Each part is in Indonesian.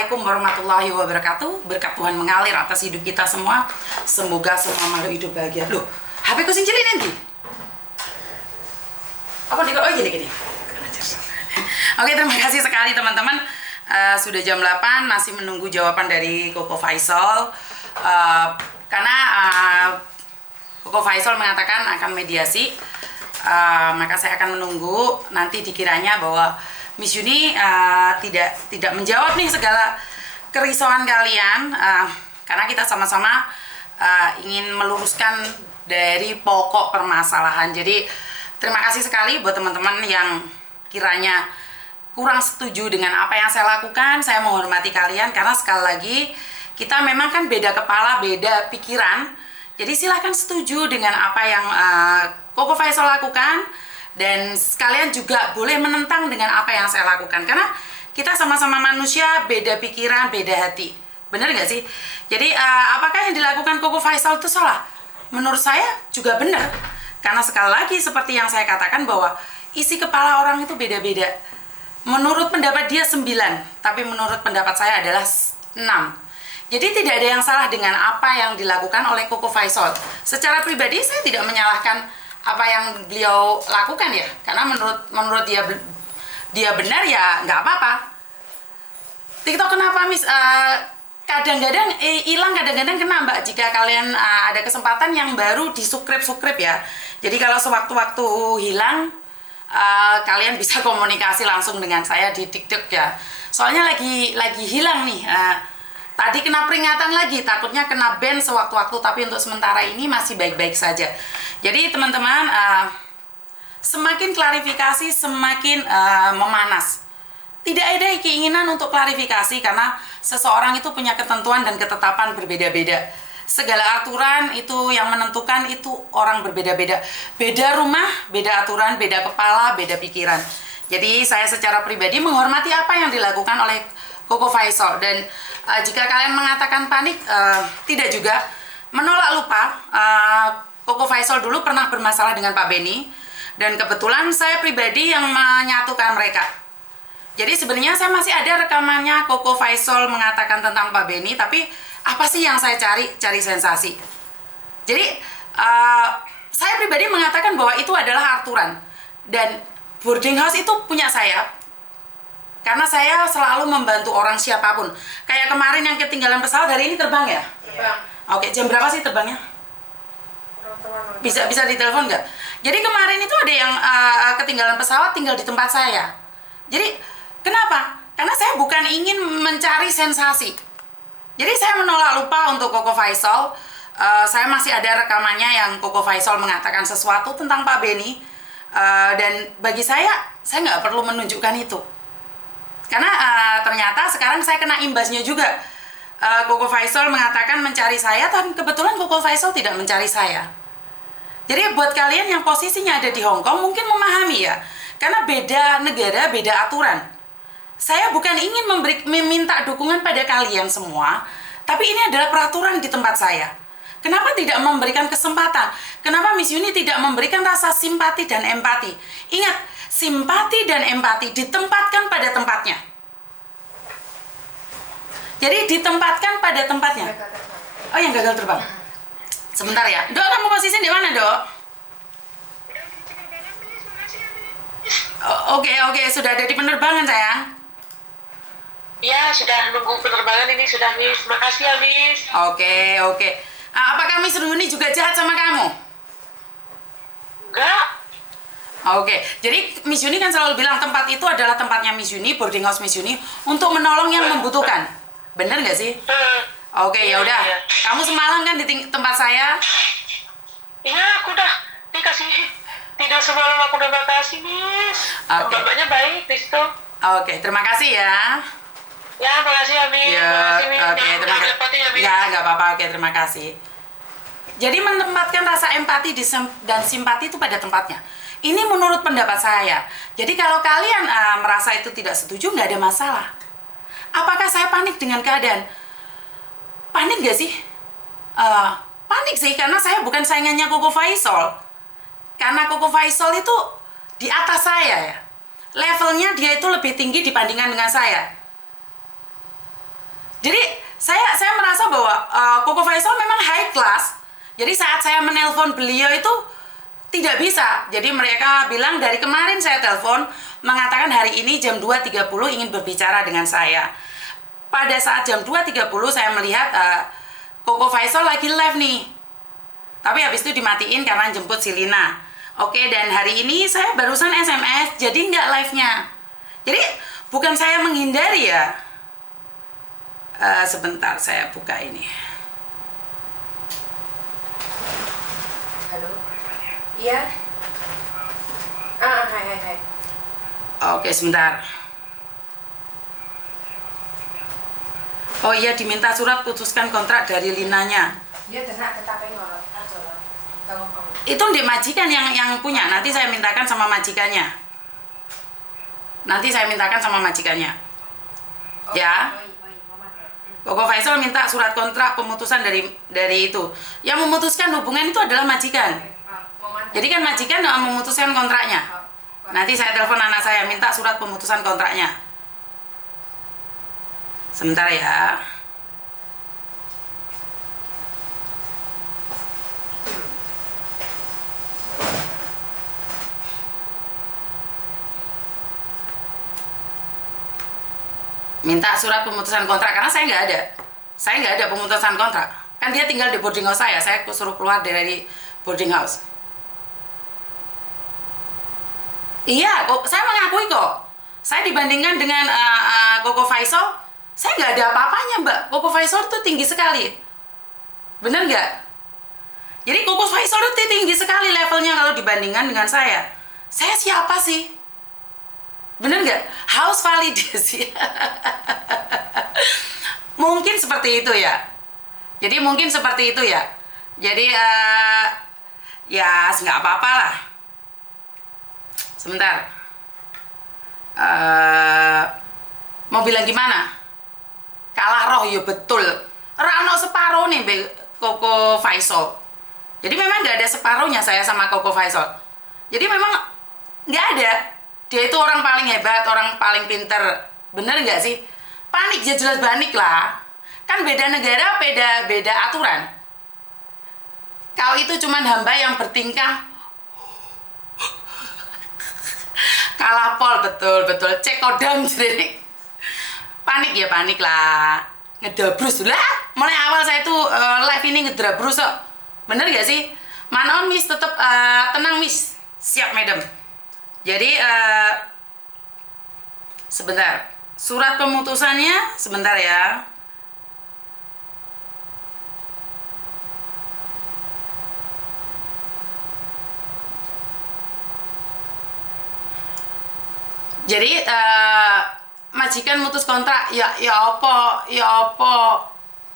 Assalamualaikum warahmatullahi wabarakatuh. Berkat Tuhan mengalir atas hidup kita semua. Semoga semua makhluk hidup bahagia. Loh, HP ku singkiri nanti. Apa nih? Oh gini. Oke, terima kasih sekali teman-teman. Sudah jam 8, masih menunggu jawaban dari Koko Faisal. Karena Koko Faisal mengatakan akan mediasi. Maka saya akan menunggu. Nanti dikiranya bahwa Miss Yuni tidak menjawab nih segala kerisauan kalian, karena kita sama-sama ingin meluruskan dari pokok permasalahan. Jadi terima kasih sekali buat teman-teman yang kiranya kurang setuju dengan apa yang saya lakukan. Saya menghormati kalian karena sekali lagi kita memang kan beda kepala, beda pikiran. Jadi silahkan setuju dengan apa yang Koko Faisal lakukan. Dan sekalian juga boleh menentang dengan apa yang saya lakukan. Karena kita sama-sama manusia, beda pikiran, beda hati. Bener nggak sih? Jadi apakah yang dilakukan Koko Faisal itu salah? Menurut saya juga benar. Karena sekali lagi seperti yang saya katakan bahwa isi kepala orang itu beda-beda. Menurut pendapat dia 9, tapi menurut pendapat saya adalah 6. Jadi tidak ada yang salah dengan apa yang dilakukan oleh Koko Faisal. Secara pribadi saya tidak menyalahkan apa yang beliau lakukan ya, karena menurut dia benar ya nggak apa-apa. TikTok kenapa kadang-kadang hilang, kadang-kadang kena Mbak, jika kalian ada kesempatan yang baru di subscribe ya. Jadi kalau sewaktu-waktu hilang, kalian bisa komunikasi langsung dengan saya di TikTok ya. Soalnya lagi hilang nih. Tadi kena peringatan lagi, takutnya kena ban sewaktu-waktu, tapi untuk sementara ini masih baik-baik saja. Jadi teman-teman, semakin klarifikasi semakin memanas. Tidak ada keinginan untuk klarifikasi karena seseorang itu punya ketentuan dan ketetapan berbeda-beda. Segala aturan itu yang menentukan itu orang berbeda-beda. Beda rumah, beda aturan, beda kepala, beda pikiran. Jadi saya secara pribadi menghormati apa yang dilakukan oleh Koko Faisal. Dan jika kalian mengatakan panik, tidak juga. Menolak lupa, Koko Faisal dulu pernah bermasalah dengan Pak Beni, dan kebetulan saya pribadi yang menyatukan mereka. Jadi sebenarnya saya masih ada rekamannya Koko Faisal mengatakan tentang Pak Beni, tapi apa sih yang saya cari sensasi. Jadi saya pribadi mengatakan bahwa itu adalah aturan, dan boarding house itu punya saya. Karena saya selalu membantu orang siapapun. Kayak kemarin yang ketinggalan pesawat, hari ini terbang ya? Terbang. Oke, jam berapa sih terbangnya? Bisa ditelepon nggak? Jadi kemarin itu ada yang ketinggalan pesawat tinggal di tempat saya. Jadi kenapa? Karena saya bukan ingin mencari sensasi. Jadi saya menolak lupa untuk Koko Faisal. Saya masih ada rekamannya yang Koko Faisal mengatakan sesuatu tentang Pak Beni. Dan bagi saya nggak perlu menunjukkan itu. Karena ternyata sekarang saya kena imbasnya juga. Koko Faisal mengatakan mencari saya, tapi kebetulan Koko Faisal tidak mencari saya. Jadi buat kalian yang posisinya ada di Hong Kong mungkin memahami ya. Karena beda negara, beda aturan. Saya bukan ingin meminta dukungan pada kalian semua, tapi ini adalah peraturan di tempat saya. Kenapa tidak memberikan kesempatan? Kenapa Miss Yuni tidak memberikan rasa simpati dan empati? Ingat, simpati dan empati ditempatkan pada tempatnya. Jadi ditempatkan pada tempatnya. Oh, yang gagal terbang. Sebentar ya. Dok, kamu posisi di mana, Dok? Oke, sudah ada di penerbangan, sayang. Ya, sudah nunggu penerbangan ini sudah, Miss. Makasih ya, Miss. Oke. Apakah Miss Yuni juga jahat sama kamu? Enggak. Oke, jadi Miss Yuni kan selalu bilang tempat itu adalah tempatnya Miss Yuni, boarding house Miss Yuni, untuk menolong yang membutuhkan. Bener nggak sih? Oke, ya udah. Iya. Kamu semalam kan di tempat saya? Iya, aku udah dikasih tidur semalam, aku udah makasih, Miss. Oke. Bapaknya baik di situ. Oke, terima kasih ya. Ya, makasih ya, Miss. Ya, Makasih, Miss. oke, terima kasih. Ya, Miss. Ya, nggak apa-apa. Oke, terima kasih. Jadi menempatkan rasa empati dan simpati itu pada tempatnya. Ini menurut pendapat saya. Jadi kalau kalian merasa itu tidak setuju, nggak ada masalah. Apakah saya panik dengan keadaan? Panik nggak sih? Panik sih, karena saya bukan saingannya Koko Faisal. Karena Koko Faisal itu di atas saya ya. Levelnya dia itu lebih tinggi dibandingkan dengan saya. Jadi saya merasa bahwa Koko Faisal memang high class. Jadi saat saya menelpon beliau itu tidak bisa. Jadi mereka bilang dari kemarin saya telepon mengatakan hari ini jam 2.30 ingin berbicara dengan saya. Pada saat jam 2.30 saya melihat Koko Faisal lagi live nih. Tapi habis itu dimatiin karena jemput si Lina. Oke, dan hari ini saya barusan SMS, jadi nggak live-nya. Jadi bukan saya menghindari ya. Sebentar saya buka ini. Halo. Iya. Hai. Oke, sebentar. Oh iya, diminta surat putuskan kontrak dari Linanya. Iya, tenak tetapi ngorot aja lah. Tanggung kamu. Itu ndek majikan yang punya. Nanti saya mintakan sama majikannya. Ya. Koko Faisal minta surat kontrak pemutusan dari itu. Yang memutuskan hubungan itu adalah majikan. Jadi kan majikan yang memutuskan kontraknya. Nanti saya telepon anak saya minta surat pemutusan kontraknya. Sebentar ya. Minta surat pemutusan kontrak karena saya nggak ada pemutusan kontrak, kan dia tinggal di boarding house saya suruh keluar dari boarding house. Iya kok, saya mengakui kok, saya dibandingkan dengan Koko Faisal, saya nggak ada apa-apanya mbak. Koko Faisal itu tinggi sekali, bener nggak? Jadi Koko Faisal itu tinggi sekali levelnya kalau dibandingkan dengan saya siapa sih? Bener nggak? Haus validasi. Mungkin seperti itu ya. Jadi ya nggak apa-apa lah. Sebentar. Mau bilang gimana? Kalah roh ya betul. Rano separuh nih Koko Faisal. Jadi memang nggak ada separuhnya saya sama Koko Faisal. Jadi memang nggak ada. Dia itu orang paling hebat, orang paling pinter. Bener nggak sih? Panik, ya jelas panik lah. Kan beda negara, beda aturan. Kau itu cuman hamba yang bertingkah kalapol, betul. Cek kodam jadi. Panik ya panik lah. Ngedabrus lah. Mulai awal saya tuh live ini ngedabrus kok. Bener gak sih? Manon Miss tetap tenang Miss. Siap madam. Jadi sebentar, surat pemutusannya sebentar ya. Jadi majikan mutus kontrak ya apa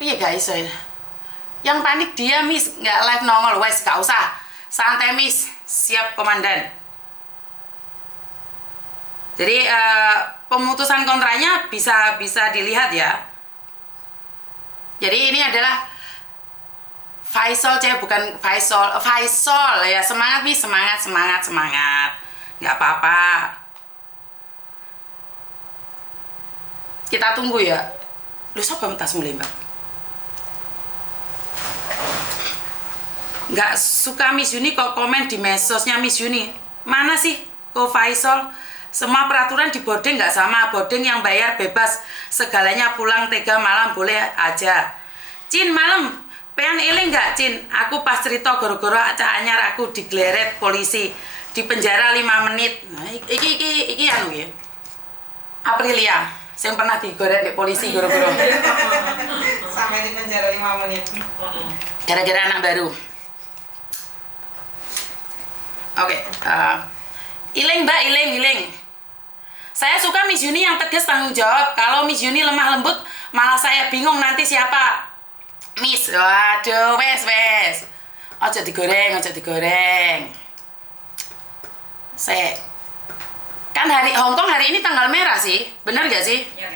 iya guys ya. Yang panik dia Miss, nggak live nongol wes, gak usah santai Miss, siap komandan. Jadi pemutusan kontraknya bisa dilihat ya. Jadi ini adalah Faisal, bukan Faisal ya. Semangat nih, semangat. Nggak apa-apa. Kita tunggu ya. Lu siapa minta mulai mbak? Nggak suka Miss Yuni kok komen di medsosnya Miss Yuni. Mana sih kok Faisal? Semua peraturan di boarding nggak sama. Boarding yang bayar bebas, segalanya pulang tega malam boleh aja. Cin malam, pengen iling nggak Cin? Aku pas cerita goro-goro acak anyar aku digleret polisi, di penjara 5 menit. Nah, iki anu ya. Aprilia, yang pernah digoreng di polisi goro-goro. Sampai di penjara 5 menit. Gara-gara anak baru. Oke, iling mbak, iling. Saya suka Miss Yuni yang tegas tanggung jawab. Kalau Miss Yuni lemah lembut, malah saya bingung nanti siapa. Miss, waduh, wes. Ojo digoreng. Kan Hongkong hari ini tanggal merah sih, bener gak sih? Ya.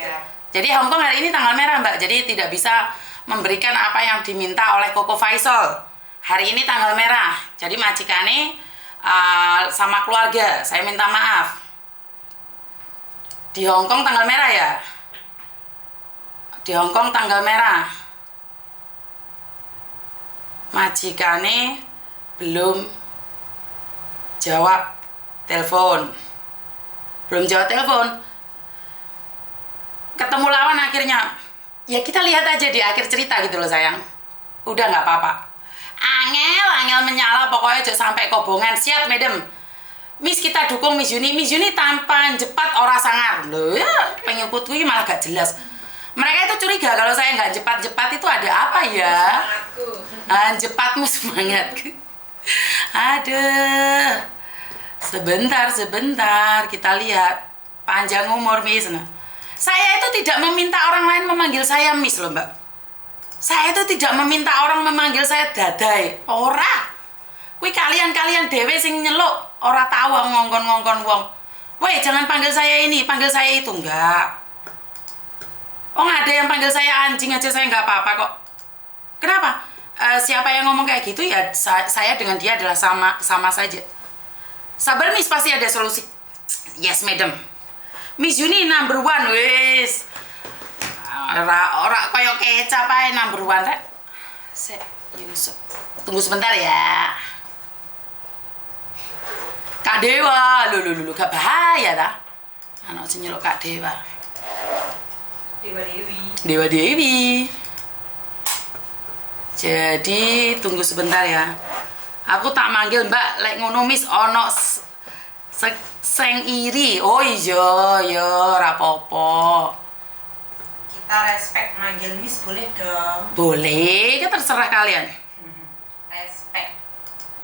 Jadi Hongkong hari ini tanggal merah mbak, jadi tidak bisa memberikan apa yang diminta oleh Koko Faisal. Hari ini tanggal merah, jadi majikane sama keluarga, saya minta maaf. Di Hongkong tanggal merah ya? Di Hong Kong tanggal merah. Majikane belum jawab telepon. Belum jawab telepon. Ketemu lawan akhirnya. Ya kita lihat aja di akhir cerita gitu loh sayang. Udah nggak apa-apa. Angel menyala pokoknya jangan sampai kobongan. Siap, madam. Miss kita dukung Miss Yuni. Miss Yuni tanpa jepat ora sangar. Loh ya, pengikutku ini malah gak jelas. Mereka itu curiga kalau saya nggak jepat-jepat itu ada apa ya? Jepatmu semangat. Aduh. Sebentar kita lihat. Panjang umur Miss. Nah, saya itu tidak meminta orang lain memanggil saya Miss loh Mbak. Saya itu tidak meminta orang memanggil saya Dadai. Ora. Kuwi kalian dewe sing nyeluk. Ora tahu ngongkon wong. Woi, jangan panggil saya ini, panggil saya itu. Enggak. Oh, ada yang panggil saya anjing aja saya nggak apa-apa kok. Kenapa? Siapa yang ngomong kayak gitu ya saya dengan dia adalah sama saja. Sabar Miss, pasti ada solusi. Yes, madam. Miss Yuni number 1 wis. Ora koyo kecap ae number 1 rek. Yusuf. Tunggu sebentar ya. Kak Dewa, lu gak bahaya ta? Anak sing nyeluk Kak Dewa. Dewa Dewi. Jadi tunggu sebentar ya. Aku tak manggil Mbak lek ngono Miss ono seng iri. Oh iya ora apa-apa. Kita respect manggil Miss boleh dong. Boleh, kan terserah kalian. Respect.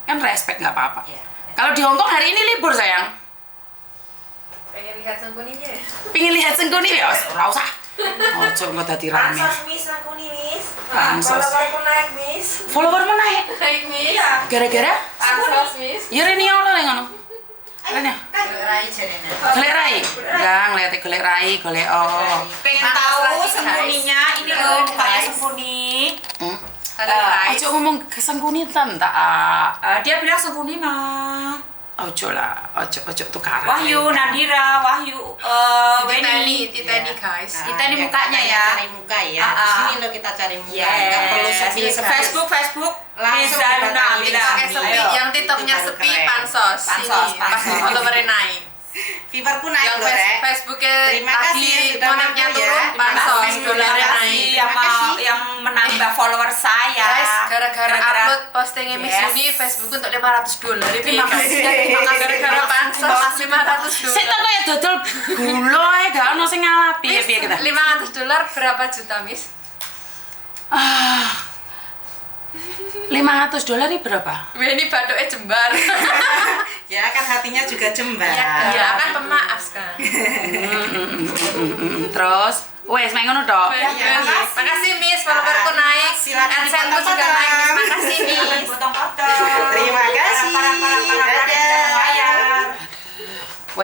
Kan respect nggak apa-apa. Ya. Kalau di Hong Kong hari ini libur sayang. Pengen lihat sengkuninya. Pingin lihat sengkuni ya, ora usah. Ojo kok dadi rame. Pansos Miss aku nih Miss. Pansos. Followerku naik, Miss. Followermu naik. Naik, Miss. Gara-gara? Pansos, Miss. Ya Reni Allah yang ngono. Reni. Rai jarene. Golek rai. Enggak, ngeliate golek rai, golek oh. Pengen Panas tahu lagi, guys. sembunyinya ini Halo, loh mukanya guys. sembunyi. Ojo ngomong kesengkunitan tak. Dia bilang sembunyi mah. Ojo lah, ojo tukaran. Wahyu, Nadira, Wahyu, Weni. Titani, guys. Kita ini mukanya ya. Cari muka ya. Ah, Di ah. sini lo kita cari muka. Yes. Nggak perlu sepil Facebook. Langsung Miza didatangi Nabila. kami. Sepi, Ayo. yang TikToknya Itu baru sepi, keren. pansos. Pansos, Sini, pansos. pasti followernya naik. Viverku naik Yang loh, Rek. Facebooknya Terima kasih tadi ya sudah koneknya mampir ya. turun, Terima pansos, kasih. dolarnya Terima naik. kasih Terima kasih. yang menambah follower saya. Guys, gara-gara upload postingnya Miss Yes. Yuni, Facebook untuk $500. Terima kasih. Gara-gara pansos $500. Sik tak kaya dodol gula ae gak ono sing ngalapi ya piye kita. $500 berapa juta, Miss? $500 ini berapa? Ini batuknya jembar. Ya kan hatinya juga jembar. Iya, kan pemaaf kan. Terus wes mek ngono tok. Iya, makasih Miss, followerku naik. Silakan AdSense-ku juga naik, Miss. Makasih Miss. Potong-potong. Terima kasih. Para.